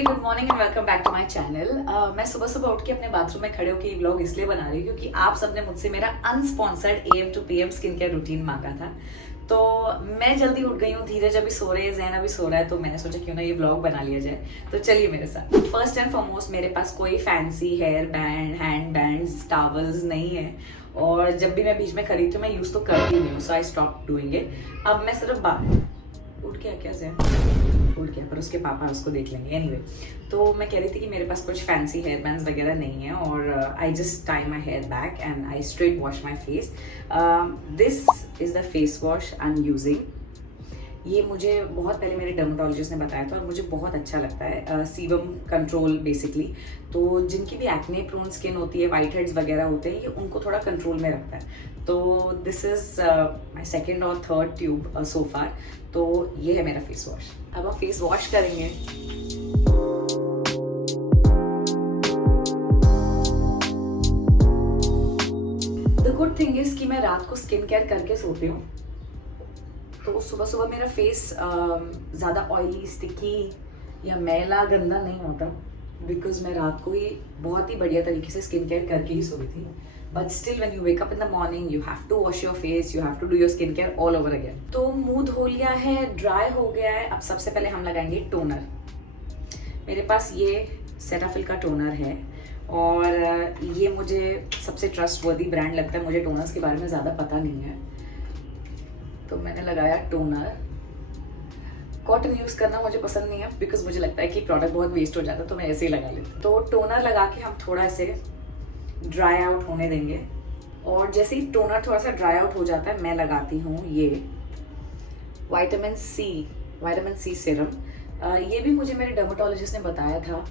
Very good morning and welcome back to my channel. मैं सुबह सुबह उठ के अपने बाथरूम में खड़े होकर ये व्लॉग इसलिए बना रही हूँ क्योंकि आप सबने मुझसे मेरा अनस्पॉन्सर्ड AM to PM skin care routine मांगा था। तो मैं जल्दी उठ गई हूँ, धीरज अभी सो रहे हैं, जैन अभी सो रहा है, तो मैंने सोचा क्यों ना ये व्लॉग बना लिया जाए। तो चलिए मेरे साथ। फर्स्ट एंड फॉरमोस्ट मेरे पास कोई fancy hair band, hand bands, towels नहीं है, और जब भी मैं बीच में खरीदती हूँ मैं यूज तो करती नहीं हूँ, सो आई स्टॉप डूइंग इट। अब मैं सिर्फ उठ गया क्या से उठ गया, पर उसके पापा उसको देख लेंगे। एनीवे, तो मैं कह रही थी कि मेरे पास कुछ फैंसी हेयर बैंड्स वगैरह नहीं है, और I just tie my hair back and I straight wash my face. This is the face wash I am using. ये मुझे बहुत पहले मेरे डर्मेटोलॉजिस्ट ने बताया था और मुझे बहुत अच्छा लगता है। सीबम कंट्रोल बेसिकली, तो जिनकी भी एक्ने प्रोन स्किन होती है, वाइट हेड्स वगैरह होते हैं, ये उनको थोड़ा कंट्रोल में रखता है। तो दिस इज माई सेकेंड और थर्ड ट्यूब सो फार। तो ये है मेरा फेस वॉश। अब हम फेस वॉश करेंगे। द गुड थिंग इज कि मैं रात को स्किन केयर करके सोती हूँ, तो सुबह सुबह मेरा फेस ज़्यादा ऑयली, स्टिकी या मैला गंदा नहीं होता, बिकॉज मैं रात को ही बहुत ही बढ़िया तरीके से स्किन केयर करके ही सोई थी। But still when you wake up in the morning you have to wash your face, you have to do your skin care all over again. तो मुंह धो लिया है, ड्राई हो गया है। अब सबसे पहले हम लगाएंगे टोनर। मेरे पास ये सेटाफिल का टोनर है, और ये मुझे सबसे ट्रस्टवर्दी ब्रांड लगता है। मुझे टोनर्स के बारे में ज़्यादा पता नहीं है, तो मैंने लगाया टोनर। कॉटन यूज़ करना मुझे पसंद नहीं है, बिकॉज मुझे लगता है कि प्रोडक्ट बहुत वेस्ट हो जाता है, तो मैं ऐसे ही लगा लेती हूँ। तो टोनर लगा के हम थोड़ा ऐसे ड्राई आउट होने देंगे, और जैसे ही टोनर थोड़ा सा ड्राई आउट हो जाता है मैं लगाती हूँ ये विटामिन सी सीरम। ये भी मुझे मेरे डर्मेटोलॉजिस्ट ने बताया था,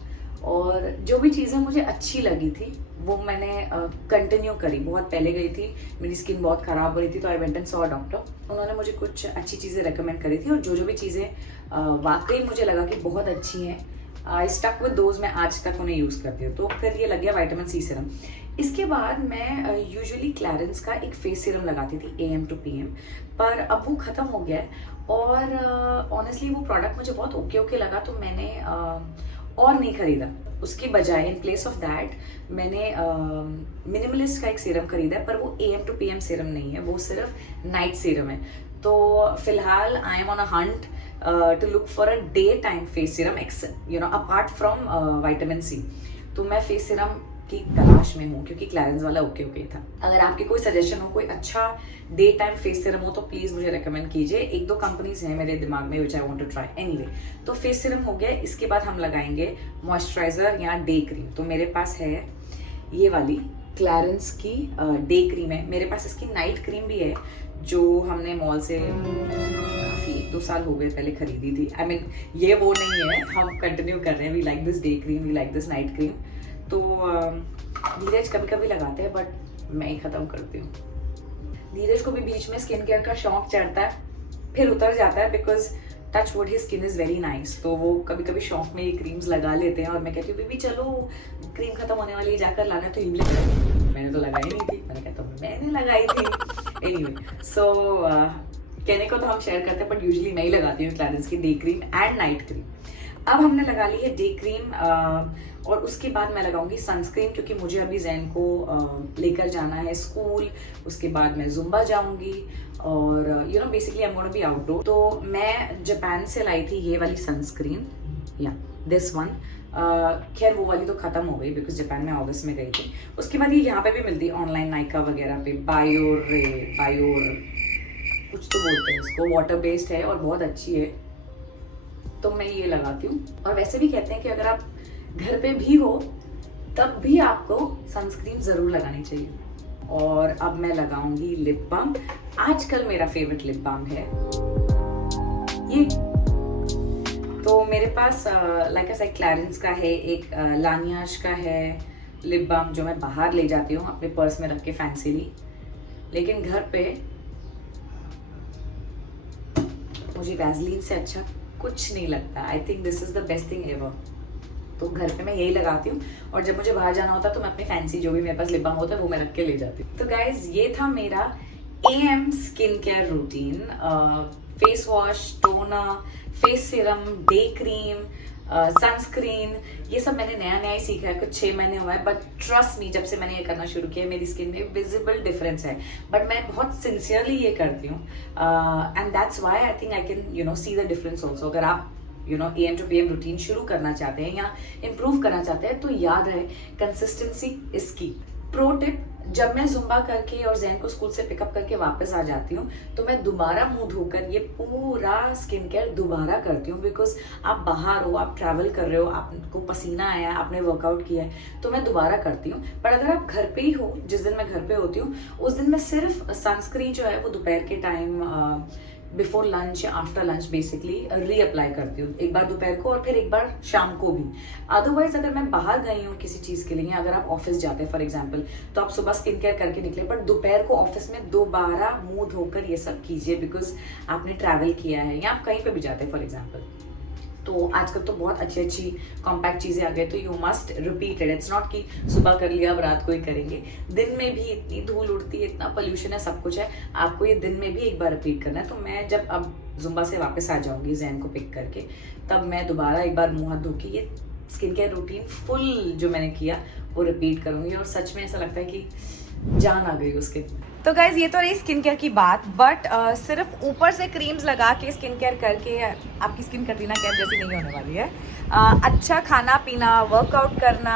और जो भी चीज़ें मुझे अच्छी लगी थी वो मैंने कंटिन्यू करी। बहुत पहले गई थी, मेरी स्किन बहुत ख़राब हो रही थी, तो I went and saw doctor. उन्होंने मुझे कुछ अच्छी चीज़ें रेकमेंड करी थी, और जो भी चीज़ें वाकई मुझे लगा कि बहुत अच्छी हैं, आई स्टक विद दोज, मैं आज तक उन्हें यूज़ करती हूँ। तो फिर ये लग गया विटामिन सी सीरम। इसके बाद मैं यूजुअली क्लैरेंस का एक फेस सीरम लगाती थी AM to PM, पर अब वो ख़त्म हो गया है, और ऑनेस्टली वो प्रोडक्ट मुझे बहुत ओके लगा, तो मैंने और नहीं खरीदा। उसकी बजाय इन प्लेस ऑफ दैट मैंने मिनिमलिस्ट का एक सीरम खरीदा है, पर वो AM to PM सीरम नहीं है, वो सिर्फ नाइट सीरम है। तो फिलहाल I am on a hunt to look for a day time face serum, apart from vitamin C. तो मैं फेस सीरम की तलाश में हूँ, क्योंकि क्लैरेंस वाला ओके था। अगर आपकी कोई सजेशन हो, कोई अच्छा डे टाइम फेस सीरम हो, तो प्लीज मुझे रेकमेंड कीजिए। एक दो कंपनीज हैं मेरे दिमाग में which I want to try. Anyway, तो फेस सीरम हो गया। इसके बाद हम लगाएंगे मॉइस्चराइजर या डे क्रीम। तो मेरे पास है ये वाली क्लैरेंस की डे क्रीम है। मेरे पास इसकी नाइट क्रीम भी है, जो हमने मॉल से काफ़ी 1-2 साल हो गए पहले खरीदी थी। आई मीन ये वो नहीं है, हम कंटिन्यू कर रहे हैं। We like this day cream, we like this night cream. तो धीरज कभी कभी लगाते हैं, बट मैं ही ख़त्म करती हूँ। धीरज को भी बीच में स्किन केयर का शौक चढ़ता है, फिर उतर जाता है, because touch wood his skin is very nice. तो वो कभी कभी शौक में ये क्रीम्स लगा लेते हैं, और मैं कहती हूँ बेबी चलो क्रीम खत्म होने वाली है, जाकर लाना है। तो इमली मैंने तो लगाई नहीं थी, मैंने कहा तो मैंने लगाई थी। एनीवे, सो कहने को तो हम शेयर करते हैं, बट यूजुअली मैं ही लगाती हूँ क्लैरेंस की day cream and night cream. अब हमने लगा ली है डे क्रीम, और उसके बाद मैं लगाऊंगी सनस्क्रीन, क्योंकि मुझे अभी जैन को लेकर जाना है स्कूल। उसके बाद मैं जुम्बा जाऊंगी, और basically I am gonna be outdoor. तो मैं जापान से लाई थी ये वाली सनस्क्रीन, या दिस वन। खैर वो वाली तो खत्म हो गई, बिकॉज जापान में अगस्त में गई थी। उसके बाद ये यहाँ पे भी मिलती है ऑनलाइन, नाइका वगैरह पे। बायोर कुछ तो बोलते हैं इसको, वाटर बेस्ड है और बहुत अच्छी है, तो मैं ये लगाती हूँ। और वैसे भी कहते हैं कि अगर आप घर पे भी हो तब भी आपको सनस्क्रीन जरूर लगानी चाहिए। और अब मैं लगाऊंगी लिप बाम। आजकल मेरा फेवरेट लिप बाम है ये। तो मेरे पास लाइक ऐसा क्लैरेंस का है, एक लानियाश का है लिप बाम, जो मैं बाहर ले जाती हूँ अपने पर्स में रख के फैंसीली। लेकिन घर पे मुझे वैसलीन से अच्छा कुछ नहीं लगता। I think this is the best thing ever. तो घर पे मैं यही लगाती हूँ, और जब मुझे बाहर जाना होता है तो मैं अपनी फैंसी जो भी मेरे पास लिप बाम होता है वो मैं रख के ले जाती हूँ। तो गाइज, ये था मेरा AM skin care routine. Face wash, toner, face serum, day cream, sunscreen, ये सब मैंने नया नया ही सीखा है, कुछ 6 महीने हुआ है, बट ट्रस्ट मी, जब से मैंने ये करना शुरू किया मेरी स्किन में विजिबल डिफरेंस है। बट मैं बहुत सिंसियरली ये करती हूँ, and that's why I think I can see the difference also. अगर आप AM to PM रूटीन शुरू करना चाहते हैं या इम्प्रूव करना चाहते हैं तो याद रहे कंसिस्टेंसी इसकी। प्रो टिप, जब मैं जुम्बा करके और जैन को स्कूल से पिकअप करके वापस आ जाती हूँ तो मैं दोबारा मुंह धोकर ये पूरा स्किन केयर दोबारा करती हूँ, बिकॉज आप बाहर हो, आप ट्रैवल कर रहे हो, आपको पसीना आया है, आपने वर्कआउट किया है, तो मैं दोबारा करती हूँ। पर अगर आप घर पे ही हो, जिस दिन मैं घर पे होती हूँ उस दिन मैं सिर्फ सनस्क्रीन जो है वो दोपहर के टाइम बिफोर लंच या आफ्टर लंच बेसिकली रीअप्लाई करती हूँ, एक बार दोपहर को और फिर एक बार शाम को भी। अदरवाइज अगर मैं बाहर गई हूँ किसी चीज़ के लिए, अगर आप ऑफिस जाते हैं फॉर एग्जांपल, तो आप सुबह स्किन केयर करके निकले, बट दोपहर को ऑफिस में दोबारा मुंह धोकर ये सब कीजिए, बिकॉज आपने ट्रैवल किया है या आप कहीं पे भी जाते हैं फॉर एग्जाम्पल। तो आजकल तो बहुत अच्छी अच्छी कॉम्पैक्ट चीज़ें आ गई, तो you must repeat it. It's not कि सुबह कर लिया अब रात को ही करेंगे, दिन में भी इतनी धूल उड़ती है, इतना पोल्यूशन है, सब कुछ है, आपको ये दिन में भी एक बार रिपीट करना है। तो मैं जब अब जुम्बा से वापस आ जाऊंगी जैन को पिक करके, तब मैं दोबारा एक बार मुँह हाथ धो के ये स्किन केयर रूटीन फुल जो मैंने किया वो रिपीट करूंगी, और सच में ऐसा लगता है कि जान आ गई उसके। तो गाइज ये तो रही स्किन केयर की बात, बट सिर्फ ऊपर से क्रीम्स लगा के स्किन केयर करके आपकी स्किन कटरीना कैफ जैसी नहीं होने वाली है। अच्छा खाना पीना, वर्कआउट करना,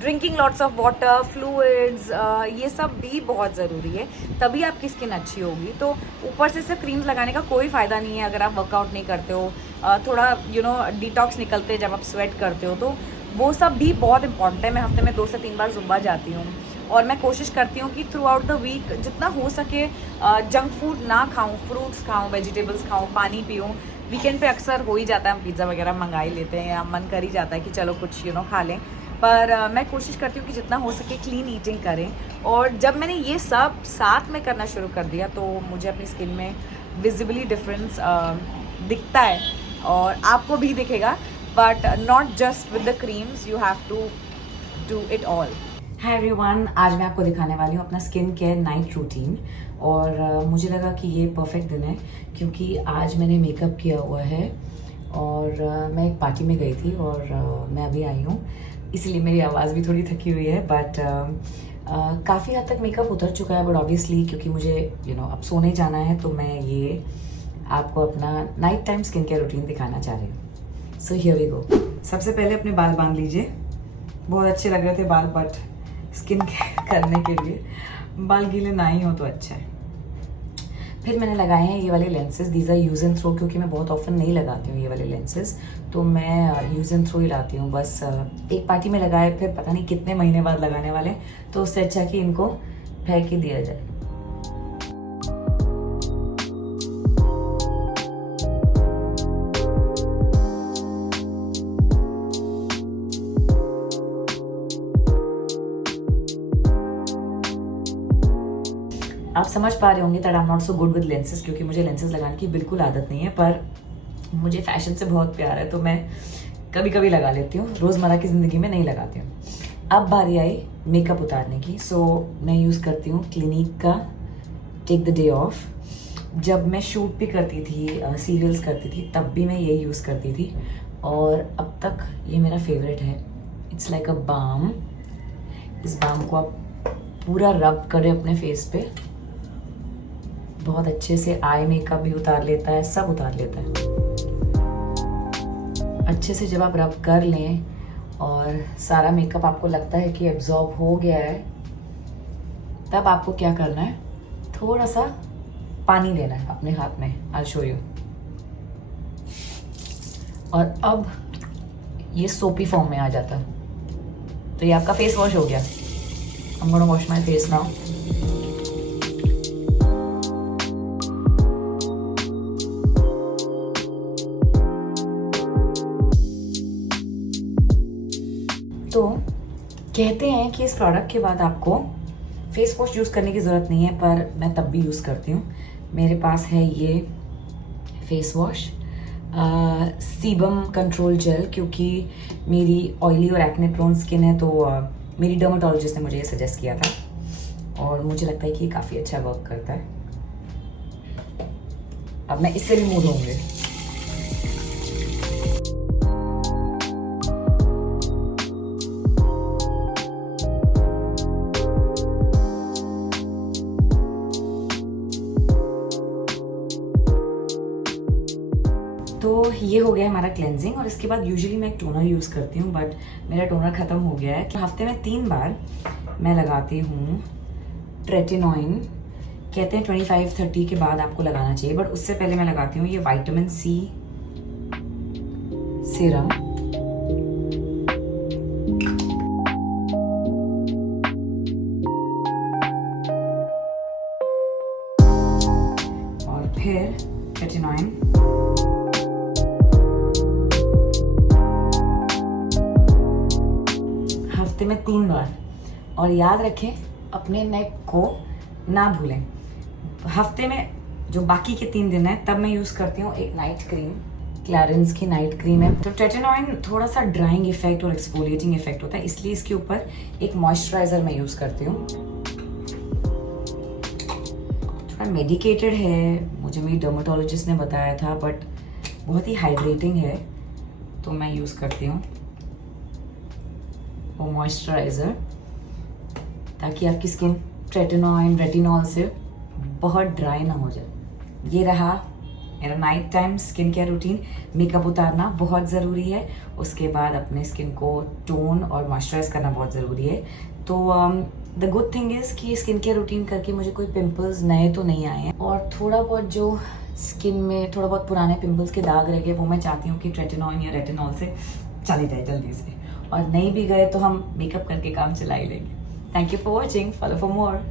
drinking lots of water, fluids, ये सब भी बहुत ज़रूरी है, तभी आपकी स्किन अच्छी होगी। तो ऊपर से सिर्फ क्रीम्स लगाने का कोई फ़ायदा नहीं है अगर आप वर्कआउट नहीं करते हो। थोड़ा डिटॉक्स निकलते हैं जब आप स्वेट करते हो, तो वो सब भी बहुत इंपॉर्टेंट है। मैं हफ्ते में 2 से 3 बार जुम्बा जाती हूँ, और मैं कोशिश करती हूँ कि थ्रू आउट द वीक जितना हो सके जंक फूड ना खाऊं, फ्रूट्स खाऊं, वेजिटेबल्स खाऊं, पानी पीऊं। वीकेंड पे अक्सर हो ही जाता है, हम पिज़्ज़ा वगैरह मंगा ही लेते हैं या मन कर ही जाता है कि चलो कुछ खा लें, पर मैं कोशिश करती हूँ कि जितना हो सके क्लीन ईटिंग करें। और जब मैंने ये सब साथ में करना शुरू कर दिया तो मुझे अपनी स्किन में विजिबली डिफरेंस दिखता है, और आपको भी दिखेगा, but not just with the creams, you have to do it all. Hi everyone, आज मैं आपको दिखाने वाली हूँ अपना स्किन केयर नाइट रूटीन, और मुझे लगा कि ये परफेक्ट दिन है क्योंकि आज मैंने मेकअप किया हुआ है, और मैं एक पार्टी में गई थी और मैं अभी आई हूँ, इसलिए मेरी आवाज़ भी थोड़ी थकी हुई है, बट काफ़ी हद तक मेकअप उतर चुका है। बट ऑब्वियसली क्योंकि मुझे अब सोने जाना है, तो मैं ये आपको अपना night time skin care routine दिखाना चाह रही हूँ। So here we go. सबसे पहले अपने बाल बांध लीजिए। बहुत अच्छे लग रहे थे बाल, बट स्किन केयर करने के लिए बाल गीले ना ही हो तो अच्छा है। फिर मैंने लगाए हैं ये वाले lenses, these are use and throw, क्योंकि मैं बहुत ऑफन नहीं लगाती हूँ ये वाले लेंसेज, तो मैं यूज़ एंड थ्रो ही लाती हूँ। बस एक पार्टी में लगाए, फिर पता नहीं कितने महीने बाद लगाने वाले, तो उससे अच्छा कि इनको फेंक ही दिया जाए। आप समझ पा रहे होंगे that I am not so good with lenses, क्योंकि मुझे लेंसेज लगाने की बिल्कुल आदत नहीं है, पर मुझे फैशन से बहुत प्यार है, तो मैं कभी कभी लगा लेती हूँ, रोज़मर्रा की ज़िंदगी में नहीं लगाती हूँ। अब बारी आई मेकअप उतारने की, सो मैं यूज़ करती हूँ क्लिनिक का टेक द डे ऑफ। जब मैं शूट भी करती थी, सीरियल्स करती थी, तब भी मैं ये यूज़ करती थी, और अब तक ये मेरा फेवरेट है। It's like a balm. इस बाम को आप पूरा रब करें अपने फेस पे, बहुत अच्छे से आई मेकअप भी उतार लेता है, सब उतार लेता है। अच्छे से जब आप रब कर लें और सारा मेकअप आपको लगता है कि एब्जॉर्ब हो गया है, तब आपको क्या करना है, थोड़ा सा पानी लेना है अपने हाथ में। I show you. और अब ये सोपी फॉर्म में आ जाता है, तो ये आपका फेस वॉश हो गया। I'm gonna wash my face now. तो कहते हैं कि इस प्रोडक्ट के बाद आपको फेस वॉश यूज़ करने की ज़रूरत नहीं है, पर मैं तब भी यूज़ करती हूँ। मेरे पास है ये face wash sebum control gel, क्योंकि मेरी ऑयली और एक्ने प्रोन स्किन है, तो मेरी डर्माटोलॉजिस्ट ने मुझे ये सजेस्ट किया था, और मुझे लगता है कि ये काफ़ी अच्छा वर्क करता है। अब मैं इससे भी मुँह धोऊंगी। ये हो गया हमारा क्लेंजिंग। और इसके बाद यूजुअली मैं एक टोनर यूज़ करती हूँ, बट मेरा टोनर ख़त्म हो गया है। कि हफ्ते में 3 बार मैं लगाती हूँ ट्रेटिनॉइन। कहते हैं 25-30 के बाद आपको लगाना चाहिए, बट उससे पहले मैं लगाती हूँ ये विटामिन सी सीरम। और फिर ट्रेटिनॉइन। हफ्ते में 3 बार। और याद रखें, अपने नेक को ना भूलें। हफ्ते में जो बाकी के 3 दिन है तब मैं यूज़ करती हूँ एक नाइट क्रीम, क्लैरेंस की नाइट क्रीम है। तो ट्रेटिनॉइन थोड़ा सा ड्राइंग इफेक्ट और एक्सफोलिएटिंग इफेक्ट होता है, इसलिए इसके ऊपर एक मॉइस्चराइजर मैं यूज़ करती हूँ। थोड़ा मेडिकेटेड है, मुझे मेरी डर्मेटोलॉजिस्ट ने बताया था, बट बहुत ही हाइड्रेटिंग है, तो मैं यूज़ करती हूँ वो मॉइस्चराइज़र, ताकि आपकी स्किन ट्रेटिनॉइन रेटिनॉल से बहुत ड्राई ना हो जाए। ये रहा मेरा night time skin care routine. Makeup उतारना बहुत ज़रूरी है, उसके बाद अपने स्किन को टोन और मॉइस्चराइज करना बहुत ज़रूरी है। तो द गुड थिंग इज़ कि स्किन केयर रूटीन करके मुझे कोई पिंपल्स नए तो नहीं आए हैं, और थोड़ा बहुत जो स्किन में थोड़ा बहुत पुराने पिंपल्स के दाग रह गए वो मैं चाहती हूँ कि ट्रेटिनॉइन या रेटिनॉल से चले जाए जल्दी से, और नहीं भी गए तो हम मेकअप करके काम चला ही लेंगे। Thank you for watching, follow for more.